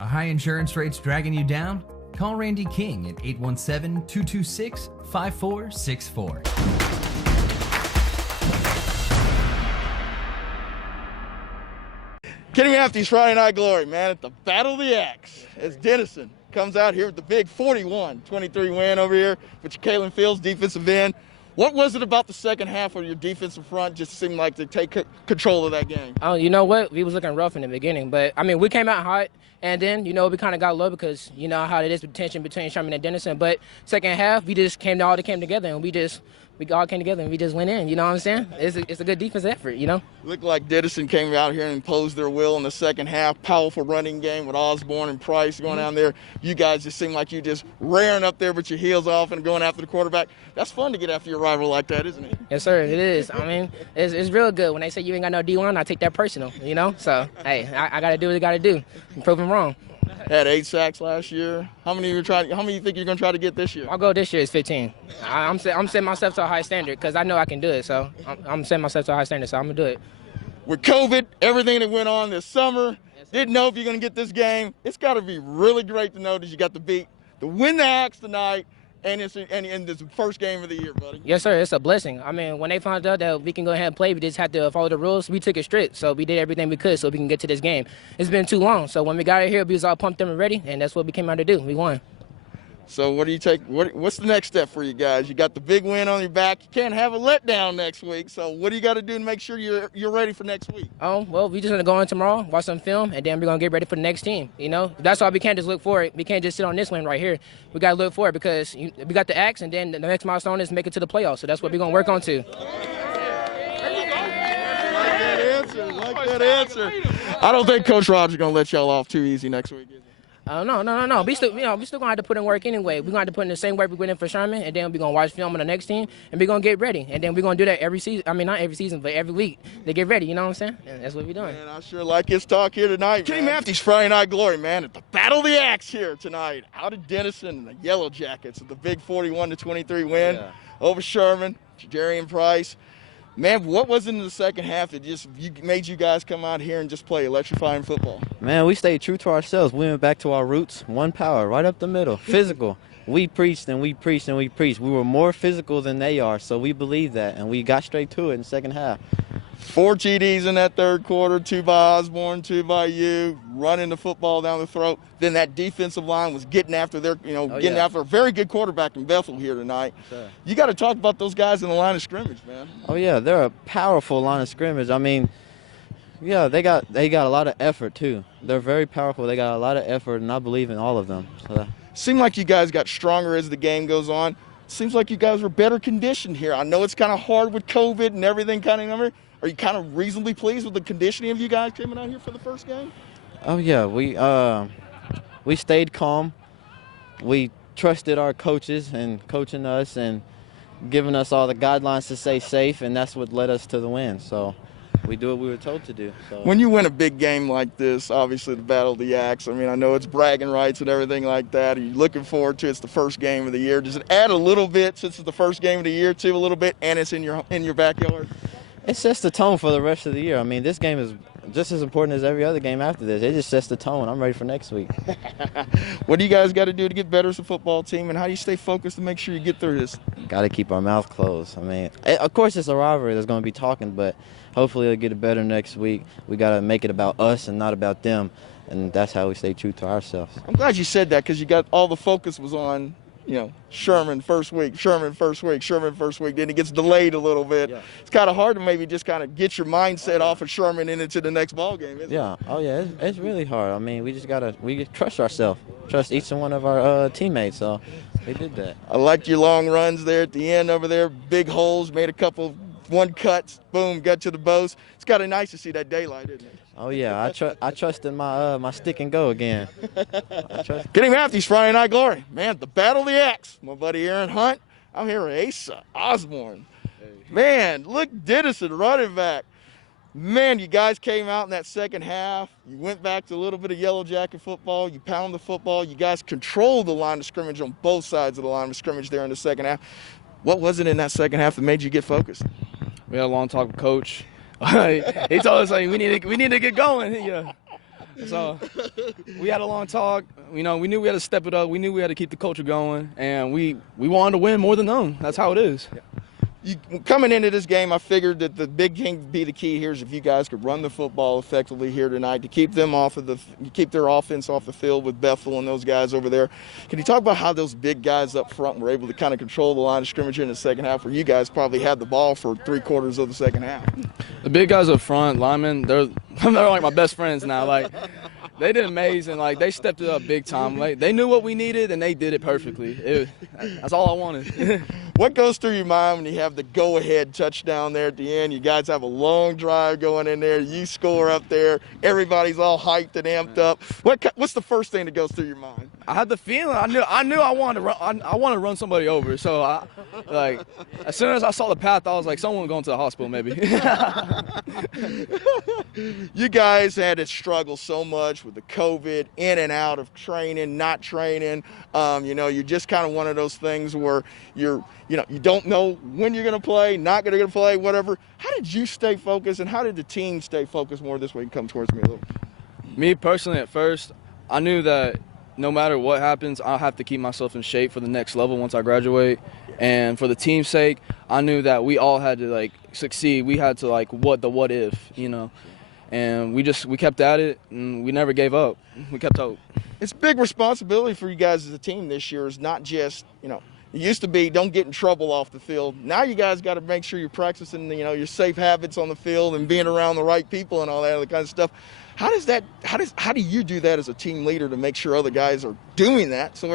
Are high insurance rates dragging you down? Call Randy King at 817-226-5464. Kenny Matthews, Friday Night Glory, man, at the Battle of the Axe as Denison comes out here with the big 41-23 win over here with Jakalen Fields, defensive end. What was it about the second half where your defensive front just seemed like to take control of that game? Oh, you know what? We was looking rough in the beginning, but, I mean, we came out hot, and then, we kind of got low because, you know how it is with tension between Sherman and Denison. But second half, we just all came together, and we all came together, and we just went in, you know what I'm saying? It's a good defense effort, Looked like Denison came out here and imposed their will in the second half. Powerful running game with Osbourne and Price going down there. You guys just seem like you just rearing up there with your heels off and going after the quarterback. That's fun to get after your rival like that, isn't it? Yes, sir, it is. I mean, it's real good. When they say you ain't got no D1, I take that personal, So, hey, I got to do what I got to do and prove them wrong. Had 8 sacks last year. How many you think you're going to try to get this year? My goal this year is 15. I'm setting myself to a high standard because I know I can do it. So I'm setting myself to a high standard, so I'm going to do it. With COVID, everything that went on this summer, didn't know if you're going to get this game. It's got to be really great to know that you got to win the Axe tonight, and it's the first game of the year, buddy. Yes, sir. It's a blessing. I mean, when they found out that we can go ahead and play, we just had to follow the rules. We took it strict, so we did everything we could so we can get to this game. It's been too long, so when we got here, we was all pumped up and ready, and that's what we came out to do. We won. So what do you take? What's the next step for you guys? You got the big win on your back. You can't have a letdown next week. So what do you got to do to make sure you're ready for next week? Well, we just going to go in tomorrow, watch some film, and then we're going to get ready for the next team. That's why we can't just look forward. We can't just sit on this win right here. We got to look forward because we got the Axe, and then the next milestone is make it to the playoffs. So that's what we're going to work on too. Like that answer. I don't think Coach Roger's going to let y'all off too easy next week, is he? No. We still gonna have to put in work anyway. We're gonna have to put in the same work we put in for Sherman, and then we're gonna watch film on the next team, and we're gonna get ready. And then we're gonna do that every season. I mean, not every season, but every week to get ready. You know what I'm saying? And that's what we're doing. Man, I sure like his talk here tonight. Kenny Matthews, Friday Night Glory, man, at the Battle of the Axe here tonight. Out of Denison and the Yellow Jackets at the big 41-23 win over Sherman, JaDarian Price. Man, what was it in the second half that just made you guys come out here and just play electrifying football? Man, we stayed true to ourselves. We went back to our roots, one power, right up the middle, physical. We preached and we preached and we preached. We were more physical than they are, so we believe that, and we got straight to it in the second half. 4 TDs in that third quarter, 2 by Osbourne, 2 by you, running the football down the throat. Then that defensive line was getting after after a very good quarterback in Bethel here tonight. Sure. You got to talk about those guys in the line of scrimmage, man. Oh yeah, they're a powerful line of scrimmage. I mean, yeah, they got a lot of effort too. They're very powerful. They got a lot of effort, and I believe in all of them. So. Seemed like you guys got stronger as the game goes on. Seems like you guys were better conditioned here. I know it's kind of hard with COVID and everything kind of number. Are you kind of reasonably pleased with the conditioning of you guys coming out here for the first game? Oh yeah, we stayed calm. We trusted our coaches and coaching us and giving us all the guidelines to stay safe, and that's what led us to the win. So we do what we were told to do. So. When you win a big game like this, obviously the Battle of the Axe, I mean, I know it's bragging rights and everything like that. Are you looking forward to it? It's the first game of the year. Does it add a little bit since it's the first game of the year too, a little bit, and it's in your backyard? It sets the tone for the rest of the year. I mean, this game is just as important as every other game after this. It just sets the tone. I'm ready for next week. What do you guys got to do to get better as a football team, and how do you stay focused to make sure you get through this? Got to keep our mouth closed. I mean, of course it's a rivalry that's going to be talking, but hopefully it'll get it better next week. We got to make it about us and not about them, and that's how we stay true to ourselves. I'm glad you said that because you got all the focus was on Sherman first week. Then it gets delayed a little bit. Yeah. It's kind of hard to maybe just kind of get your mindset off of Sherman and into the next ball game, isn't it? Oh yeah, it's really hard. I mean, we trust ourselves, trust each and one of our teammates. So we did that. I liked your long runs there at the end over there. Big holes, made a couple one cuts, boom, got to the bows. It's kind of nice to see that daylight, isn't it? Oh yeah, I trust in my stick and go again. Kenny Matthews, Friday Night Glory. Man, the Battle of the Axe. My buddy Aaron Hunt. I'm here with Asa Osbourne. Man, look, Denison running back. Man, you guys came out in that second half. You went back to a little bit of yellow jacket football. You pound the football. You guys controlled the line of scrimmage on both sides of the line of scrimmage there in the second half. What was it in that second half that made you get focused? We had a long talk with Coach. He told us we need to get going. Yeah. So we had a long talk. You know, we knew we had to step it up. We knew we had to keep the culture going, and we wanted to win more than them. That's how it is. Coming into this game, I figured that the big thing to be the key here is if you guys could run the football effectively here tonight to keep them keep their offense off the field with Bethel and those guys over there. Can you talk about how those big guys up front were able to kind of control the line of scrimmage in the second half, where you guys probably had the ball for 3/4 of the second half? The big guys up front, linemen, they're like my best friends now. Like, they did amazing. Like, they stepped it up big time. Like, they knew what we needed, and they did it perfectly. That's all I wanted. What goes through your mind when you have the go-ahead touchdown there at the end? You guys have a long drive going in there. You score up there. Everybody's all hyped and amped up. What's the first thing that goes through your mind? I had the feeling. I knew I wanted to run. I wanted to run somebody over. So as soon as I saw the path, I was like, someone going to the hospital maybe. You guys had to struggle so much with the COVID, in and out of training, not training. You're just kind of one of those things where you don't know when you're going to play, not going to play, whatever. How did you stay focused, and how did the team stay focused more this week? Come towards me a little. Me personally, at first, I knew that no matter what happens, I'll have to keep myself in shape for the next level once I graduate. And for the team's sake, I knew that we all had to succeed. We had to what if, and we kept at it, and we never gave up. We kept hope. It's a big responsibility for you guys as a team this year. Is not just, it used to be don't get in trouble off the field. Now you guys got to make sure you're practicing, your safe habits on the field and being around the right people and all that other kind of stuff. How do you do that as a team leader to make sure other guys are doing that so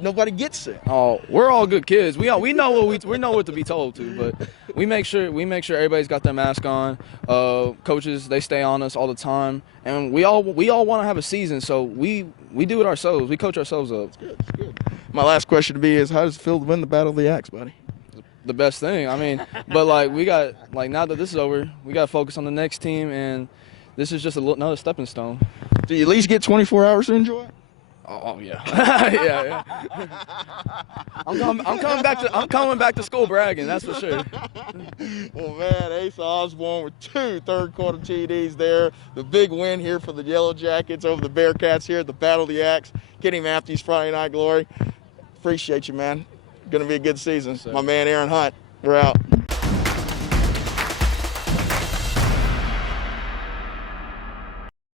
nobody gets sick? Oh, we're all good kids. We know what to be told to, but we make sure everybody's got their mask on. Coaches, they stay on us all the time, and we all want to have a season, so we do it ourselves. We coach ourselves up. It's good. My last question to be is, how does it feel to win the Battle of the Axe, buddy? The best thing. I mean, but we got now that this is over, we got to focus on the next team, and this is just another stepping stone. Do you at least get 24 hours to enjoy it? Oh yeah, yeah. I'm coming back to school bragging. That's for sure. Well, man, Asa Osbourne with 2 third-quarter TDs there. The big win here for the Yellow Jackets over the Bearcats here at the Battle of the Axe. Getting Matthews Friday Night Glory. Appreciate you, man. Going to be a good season. My man Aaron Hunt, we're out.